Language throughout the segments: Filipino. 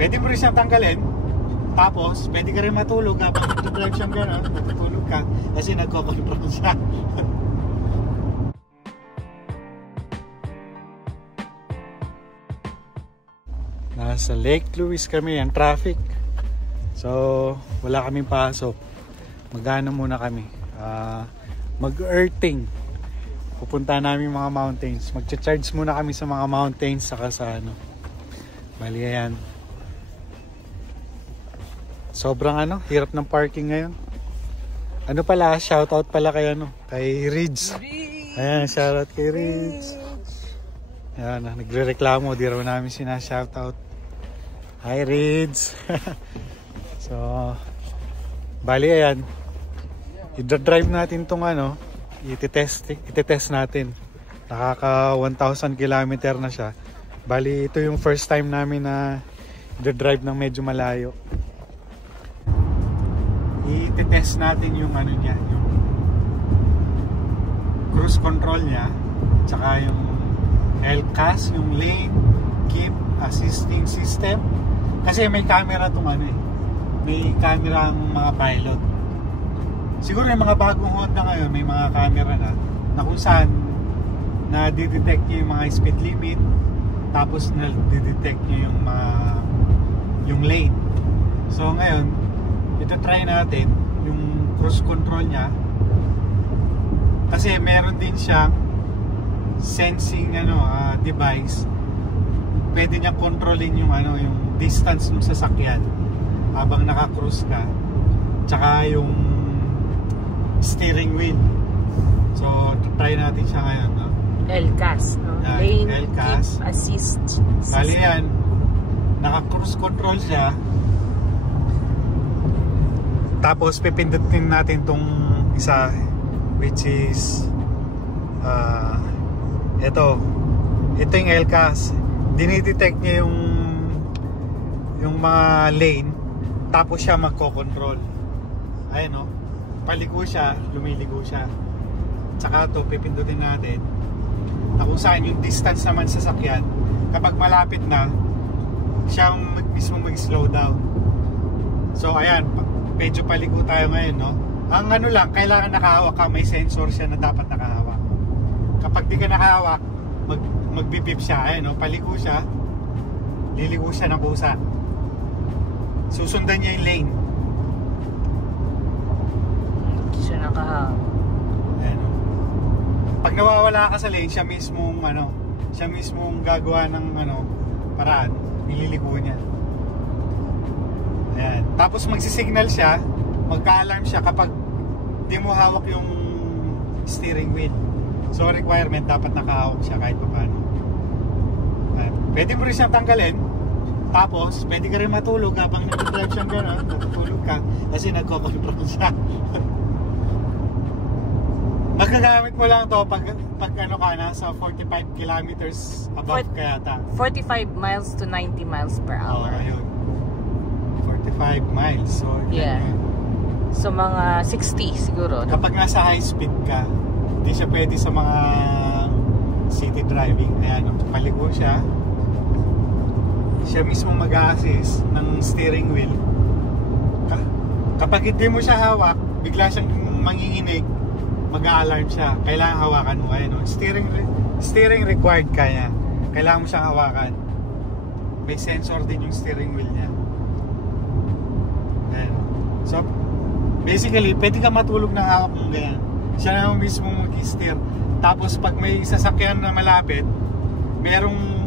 Pwede mo rin siyang tanggalin. Tapos, pwede ka rin matulog habang nag-drive siyang gano'n. Matutulog ka kasi nagko-control siya. Nasa Lake Louise kami, ang traffic. So, wala kaming pasok. Magano muna kami. Mag-earthing. Pupunta namin mga mountains. Mag-charge muna kami sa mga mountains saka sa ano. Bali yan. Sobrang hirap ng parking ngayon. Ano pala, shoutout pala kay kay Rids. Ayan, shoutout kay Rids. Ayan, nagre-reklamo, di raw namin sina-shoutout. Hi Rids. So, bali ayan. I-drive natin tong i-test natin. Nakaka 1,000 km na siya. Bali, ito yung first time namin na i-drive ng medyo malayo. I-test natin yung niya, yung cruise control niya, tsaka yung LCAS, yung lane keep assisting system. Kasi may camera tong may camera ang mga pilot. Siguro yung mga bagong Honda ngayon may mga camera na kung saan na-detect nyo yung mga speed limit, tapos na-detect nyo yung lane. So ngayon, ito try natin yung cruise control nya, kasi meron din siyang sensing device. Pwede niya kontrolin yung distance ng sasakyan habang naka-cruise ka, tsaka yung steering wheel. So try natin siya ngayon, LCAS, Lane LCAS. Keep Assist System. Bali yan, naka-cruise control siya. Tapos pipindutin natin tong isa, which is ito yung LCAS. Dinidetect niya yung mga lane, tapos siya magko-control. Ayun paliko siya, lumiligo siya. Tsaka ito pipindutin natin na kung saan yung distance naman sa sasakyan. Kapag malapit na, siya mismo mag-slow down. So ayan, medyo paliko tayo ngayon, Ang lang, kailangan nakahawak ka, may sensor siya na dapat nakahawak. Kapag di ka nakahawak, magbibip siya, paliko siya, liligo siya ng kusa. Susundan niya yung lane. Hindi siya nakahawak. Pag nawawala ka sa lane, siya mismong gagawa ng paraan, nililigo niya. Ayan. Tapos magsisignal siya, magka-alarm siya kapag di mo hawak yung steering wheel. So requirement, dapat nakahawak siya kahit paano. Pwede mo rin siyang tanggalin. Tapos pwede ka rin matulog habang nag-drive siyang gano'n. Natutulog ka kasi nagko-control siya. Magagamit mo lang to pag nasa 45 kilometers above ka yata. 45 miles to 90 miles per hour. Ayun. 45 miles. So, yeah. So mga 60 siguro. Kapag nasa high speed ka, hindi siya pwede sa mga city driving. Ayan, paliko siya. Siya mismo mag-a-assist ng steering wheel. Kapag hindi mo siya hawak, bigla siyang manginginig, mag-a-alarm siya. Kailangan hawakan mo. Ayan, steering required kaya. Kailangan mo siyang hawakan. May sensor din yung steering wheel niya. Ayan. So, basically, pwede ka matulog ng hawak mo ganyan. Siya na mismo mag-steer. Tapos pag may sasakyan na malapit, merong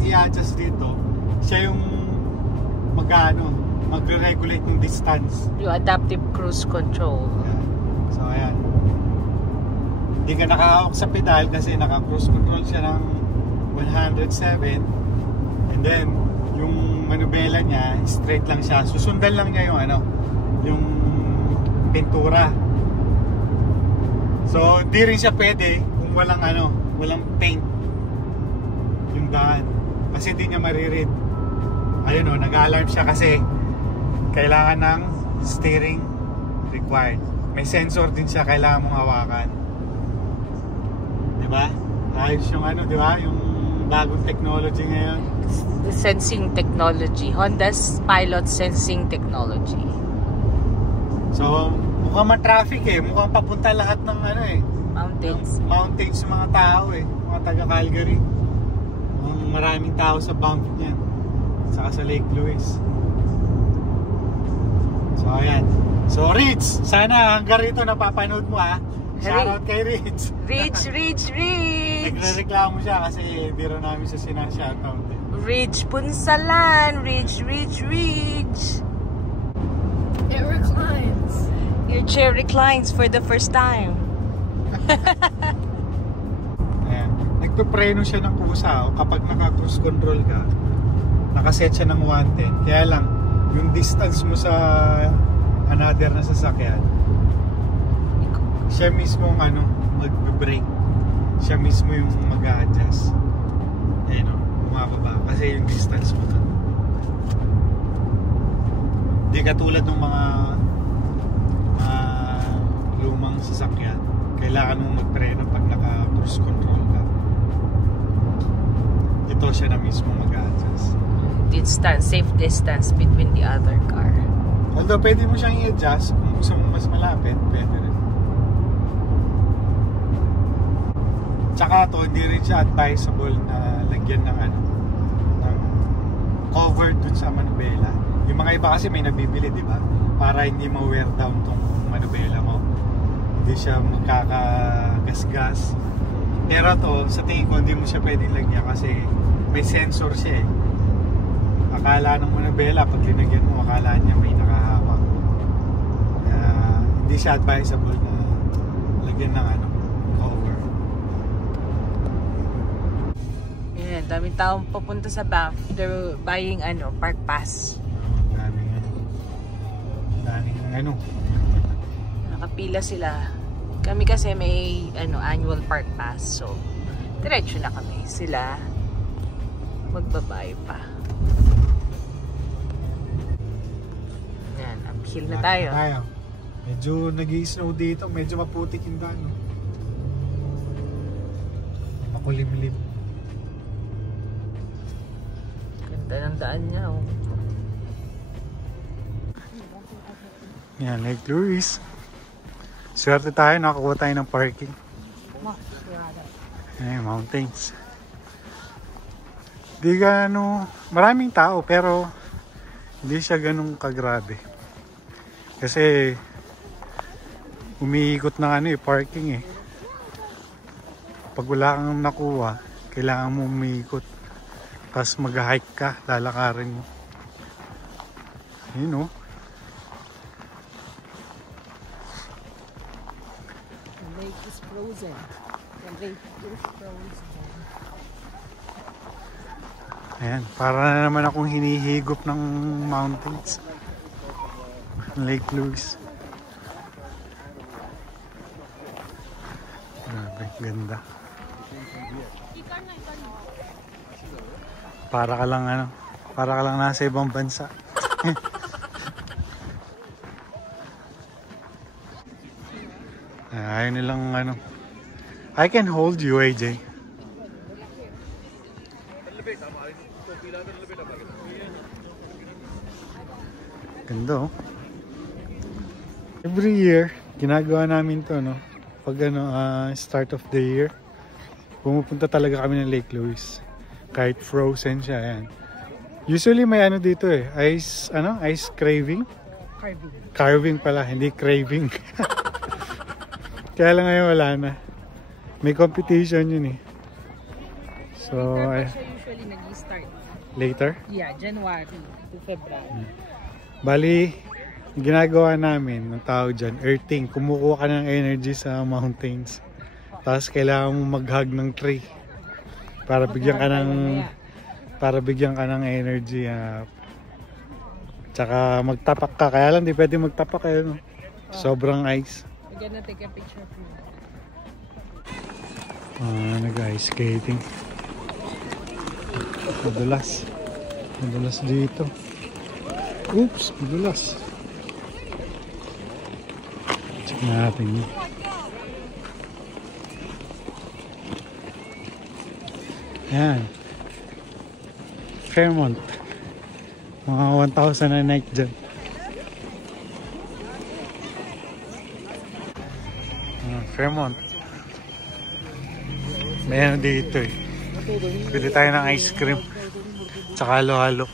i-adjust dito. Siya yung magre-regulate ng distance. Yung adaptive cruise control. Ayan. So ayan. Hindi ka nakahawak sa pedal kasi naka-cruise control siya ng 107. And then yung manubela niya, straight lang siya. Susundan lang niya yung pintura. So, di rin siya pwede kung walang paint yung daan. Kasi di niya mariread. Ayun nag-alarm siya kasi kailangan ng steering required. May sensor din siya, kailangan mong hawakan. Diba? Ayos yung diba? Yung bagong technology ngayon. sensing technology. Honda's pilot sensing technology. So, mukhang ma-traffic eh. Mukhang papunta lahat ng ano eh. Mountains. Mountains ng mga tao eh. Mga taga Calgary. Maraming tao sa bank niyan. Saka sa Lake Louise. So, ayan. So, Rich, sana hanggang rito napapanood mo ha. Shoutout kay Rich. Rich. Nagre-reklamo siya kasi biro namin siya sinashoutout eh. Rich Punsalan. Rich. It reclines. Your chair reclines for the first time. Ayan. Nagpipreno siya ng kusa o kapag naka-cruise control ka, nakaset siya ng 110. Kaya lang, yung distance mo sa another na sasakyan, siya mismo mag-brake. Siya mismo yung mag-a-adjust. Ayun o, bumababa. Kasi yung distance mo dun. Di katulad ng mga lumang sasakyan. Kailangan mong magpreno pag naka-cruise control ka. Ito siya na mismo mag-a-adjust. Safe distance between the other car. Although pwede mo siyang i-adjust kung gusto mo mas malapit, pwede rin. Tsaka to, hindi rin siya advisable na lagyan ng ng cover dun sa manubela. Yung mga iba kasi may nabibili, di ba? Para hindi ma-wear down tong manubela mo. Hindi siya magkakagasgas. Pero to, sa tingin ko, hindi mo siya pwedeng lagyan kasi may sensor siya eh. Akala ng manubela, pag linagyan mo, akala niya may nakahawak. Hindi siya advisable na lagyan ng cover. Yan, daming taong papunta sa Banff. They're buying park pass. Daming Nakapila sila. Kami kasi may annual park pass. So, diretso na kami. Sila magbabayad pa. Yan, uphill na tayo. Medyo nag-i-snow dito. Medyo maputik yung daan. Makulimlim. Ganda ng daan niya. Oh. Yan, Lake Louise. Swerte tayo, nakakuha tayo ng parking. Ayan, mountains. Di maraming tao pero hindi siya ganun kagrabe. Kasi umiikot na parking eh. Pag wala kang nakuha, kailangan mo umiikot. Tapos mag-hike ka, lalakarin mo. Yun oh. The lake is frozen. The lake is frozen. Ayan, para na naman akong hinihigop ng mountains. Lake Louise. Grabe, ganda. Para ka lang nasa ibang bansa. Ayaw nilang I can hold you, AJ. Ganda oh. Every year, ginagawa namin to pag start of the year, pumupunta talaga kami ng Lake Louise. Kahit frozen siya, ayan. Usually may dito eh, ice craving? Carving pala, hindi craving. Kaya lang ngayon wala na. May competition yun eh. So, usually nag-start. Later? Yeah, January to February. Bali, ginagawa namin ng tao dyan, earthing. Kumukuha ka ng energy sa mountains. Tapos kailangan mo mag-hug ng tree. Para bigyan ka ng energy. Tsaka magtapak ka. Kaya lang di pwede magtapak sobrang ice. We're gonna take a picture of you. Nag-ice skating. Madulas dito. Oops, madulas. Check natin yun. Yan. Fairmont. Mga 1,000 a night dyan. Fairmont. May ano dito eh. Pili tayo ng ice cream. Tsaka halo-halo.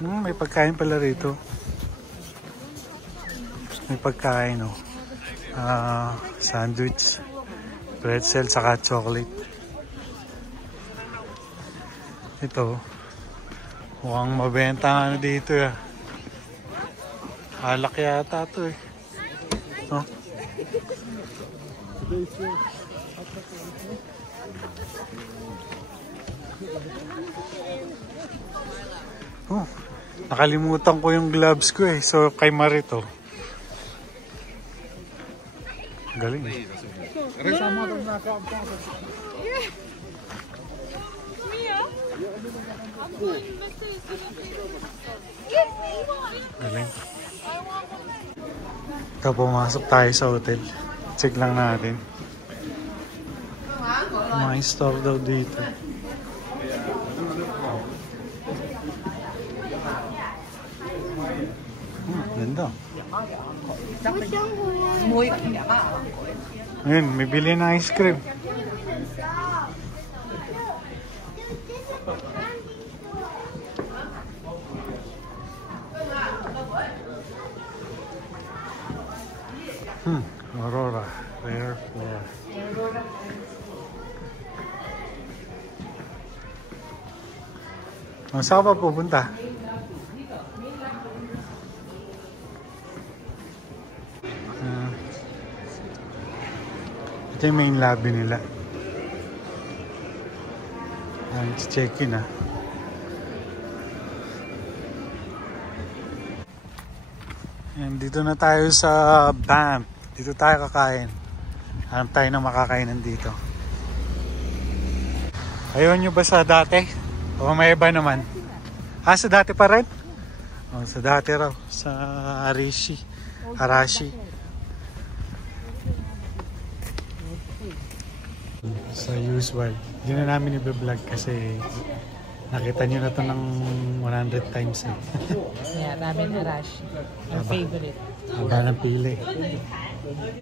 May pagkain pala rito. May pagkain, oh. Sandwich, pretzel, saka chocolate. Ito, mukhang mabenta nga na dito, eh. Alak yata ito, eh. Oh. Oh, nakalimutan ko yung gloves ko, eh. So, kay Marito. Galing. Galing. Ito, pumasok tayo sa hotel. Check lang natin. May store daw dito. Ganda. Ayun, may bili na ice cream. Aurora, rare floor. Saan ka pa pupunta? Ito yung main lobby nila. Check-in, ah. And dito na tayo sa Banff. Dito tayo kakain. Hanap tayo ng makakainan dito. Ayaw nyo ba sa dati? O may iba naman? Sa dati pa rin? Sa dati raw. Sa Arashi. Sa usual. Hindi na namin i-vlog kasi nakita nyo na ito ng 100 times, eh. Yeah, ramen Arashi. Our favorite. Haba ng pili.